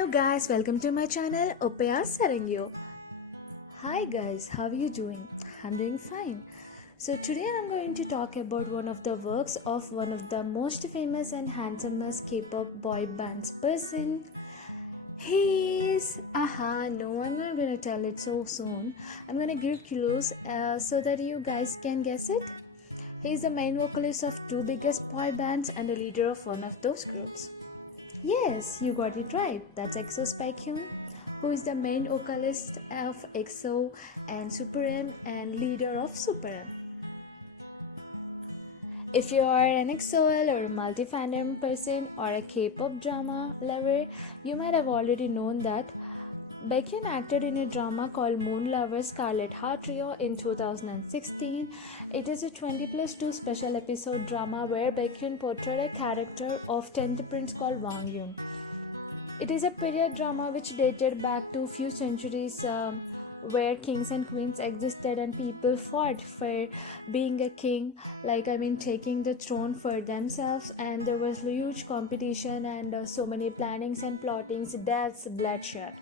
Hello guys, welcome to my channel Opaya Sarangyo. Hi guys, how are you doing? I'm doing fine. So today I'm going to talk about one of the works of one of the most famous and handsomest K-pop boy bands person. No, I'm not gonna tell it so soon. I'm gonna give clues so that you guys can guess it. He's the main vocalist of two biggest boy bands and the leader of one of those groups. Yes, you got it right. That's EXO Spikehyun, who is the main vocalist of EXO and Super M and leader of Super M. If you are an EXO-L or a multi-fandom person or a K-pop drama lover, you might have already known that Baekhyun acted in a drama called Moon Lover Scarlet Heart Trio in 2016. It is a 20+2 special episode drama where Baekhyun portrayed a character of 10th prince called Wang Yun. It is a period drama which dated back to few centuries where kings and queens existed and people fought for being a king, taking the throne for themselves, and there was huge competition and so many plannings and plottings, deaths, bloodshed.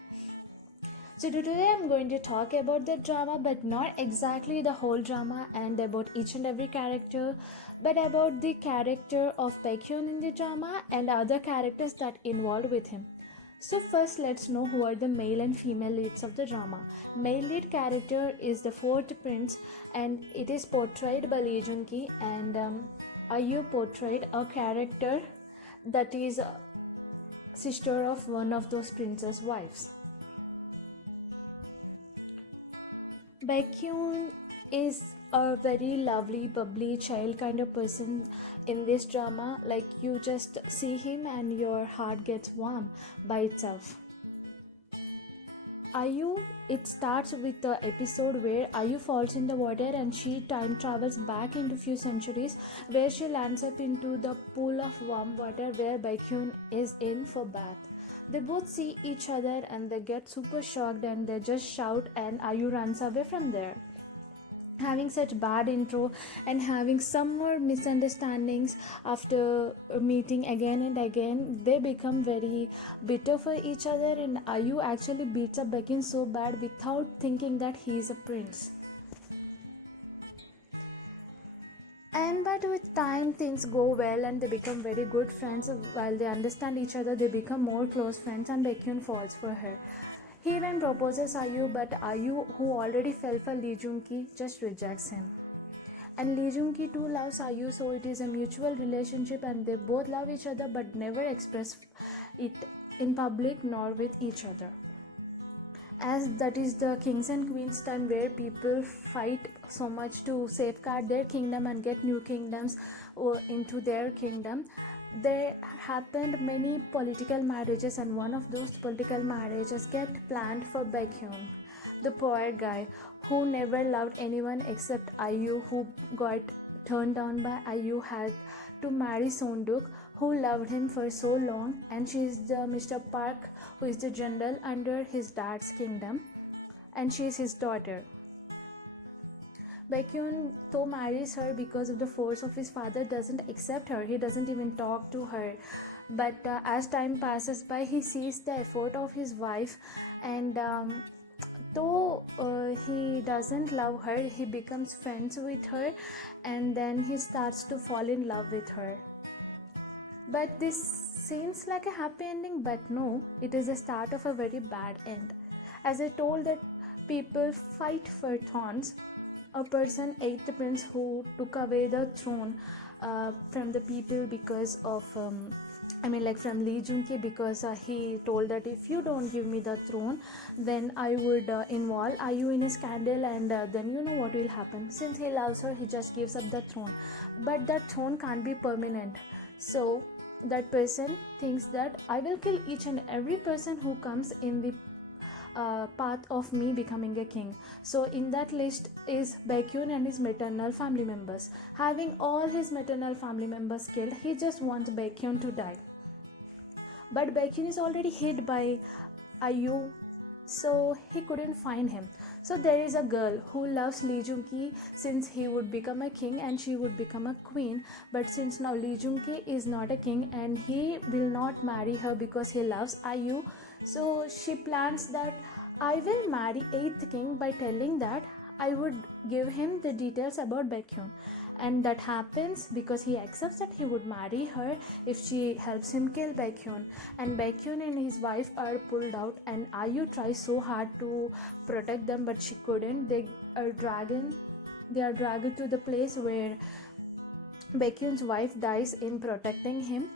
So today I'm going to talk about the drama, but not exactly the whole drama and about each and every character, but about the character of Baekhyun in the drama and other characters that involved with him. So first let's know who are the male and female leads of the drama. Male lead character is the fourth prince and it is portrayed by Lee Jung-ki, and IU portrayed a character that is sister of one of those prince's wives. Baekhyun is a very lovely, bubbly child kind of person in this drama. Like, you just see him and your heart gets warm by itself. IU, it starts with the episode where IU falls in the water and she time travels back into few centuries, where she lands up into the pool of warm water where Baekhyun is in for bath. They both see each other and they get super shocked and they just shout, and IU runs away from there. Having such bad intro and having some more misunderstandings after meeting again and again, they become very bitter for each other, and IU actually beats up Baekhyun so bad without thinking that he is a prince. But with time things go well and they become very good friends. While they understand each other, they become more close friends and Baekhyun falls for her. He even proposes IU, but IU, who already fell for Lee Jung-ki, just rejects him. And Lee Jung-ki too loves IU, so it is a mutual relationship and they both love each other but never express it in public nor with each other, as that is the kings and queens time where people fight so much to safeguard their kingdom and get new kingdoms into their kingdom. There happened many political marriages, and one of those political marriages get planned for Baekhyun, the poor guy who never loved anyone except IU, who got turned down by IU, had to marry Sonduk, who loved him for so long, and she is the Mr. Park, who is the general under his dad's kingdom, and she is his daughter. Baekhyun, though marries her because of the force of his father, doesn't accept her. He doesn't even talk to her. But as time passes by, he sees the effort of his wife, and though he doesn't love her, he becomes friends with her, and then he starts to fall in love with her. But this seems like a happy ending, but no, it is the start of a very bad end. As I told, that people fight for thrones. A person ate the prince who took away the throne from the people because of from Lee Jung-ki, because he told that if you don't give me the throne, then I would involve IU in a scandal, and then you know what will happen. Since he loves her, he just gives up the throne. But that throne can't be permanent. So that person thinks that I will kill each and every person who comes in the path of me becoming a king. So in that list is Baekhyun and his maternal family members. Having all his maternal family members killed, he just wants Baekhyun to die. But Baekhyun is already hid by IU, so he couldn't find him. So there is a girl who loves Lee Jung-ki, since he would become a king and she would become a queen. But since now Lee Jung-ki is not a king and he will not marry her because he loves IU, So she plans that I will marry eighth king by telling that I would give him the details about Baekhyun. And that happens because he accepts that he would marry her if she helps him kill Baekhyun. And Baekhyun and his wife are pulled out, and Ayu tries so hard to protect them, but she couldn't. They are dragged to the place where Baekhyun's wife dies in protecting him.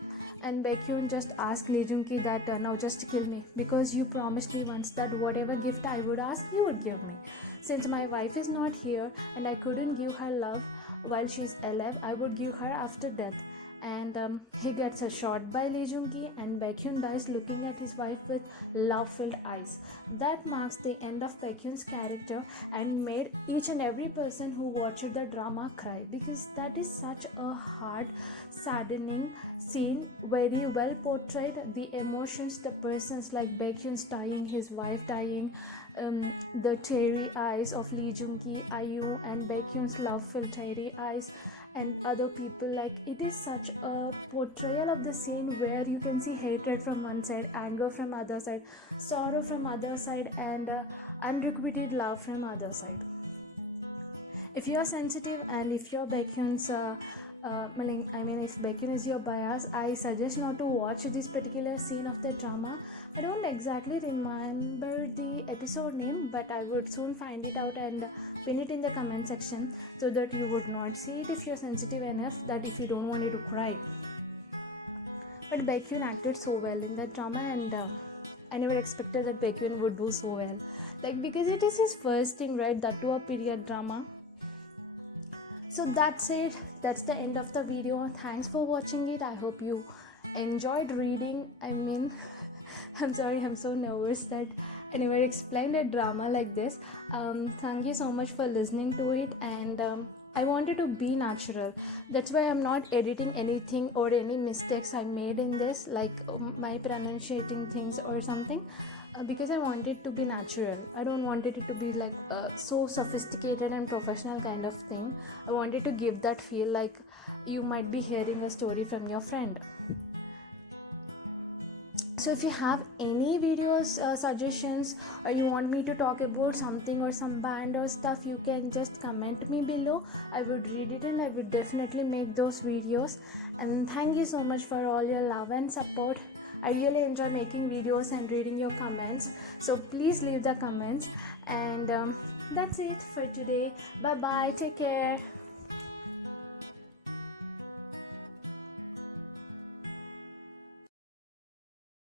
And Baekhyun just asks Lee Jung-ki that now just kill me, because you promised me once that whatever gift I would ask, you would give me. Since my wife is not here and I couldn't give her love while she's alive, I would give her after death. And he gets shot by Lee Jung-ki, and Baekhyun dies looking at his wife with love-filled eyes. That marks the end of Baekhyun's character and made each and every person who watched the drama cry, because that is such a heart saddening scene, very well portrayed. The emotions, the persons like Baekhyun's dying, his wife dying, the teary eyes of Lee Jung-ki, Ayu, and Baekhyun's love-filled teary eyes, and other people. Like, it is such a portrayal of the scene where you can see hatred from one side, anger from other side, sorrow from other side, and unrequited love from other side. If you are sensitive and if you're Baekhyun's if Baekhyun is your bias, I suggest not to watch this particular scene of the drama. I don't exactly remember the episode name, but I would soon find it out and pin it in the comment section so that you would not see it if you're sensitive enough, that if you don't want it to cry. But Baekhyun acted so well in that drama, and I never expected that Baekhyun would do so well. Like, because it is his first thing, right? That to a period drama. So that's it. That's the end of the video. Thanks for watching it. I hope you enjoyed reading. I'm sorry, I'm so nervous that I never explained a drama like this. Thank you so much for listening to it, and I wanted to be natural. That's why I'm not editing anything or any mistakes I made in this, like my pronunciating things or something. Because I want it to be natural. I don't want it to be like so sophisticated and professional kind of thing. I wanted to give that feel like you might be hearing a story from your friend. So if you have any videos suggestions, or you want me to talk about something or some band or stuff, you can just comment me below. I would read it and I would definitely make those videos. And thank you so much for all your love and support. I really enjoy making videos and reading your comments, so please leave the comments. And that's it for today. Bye bye, take care.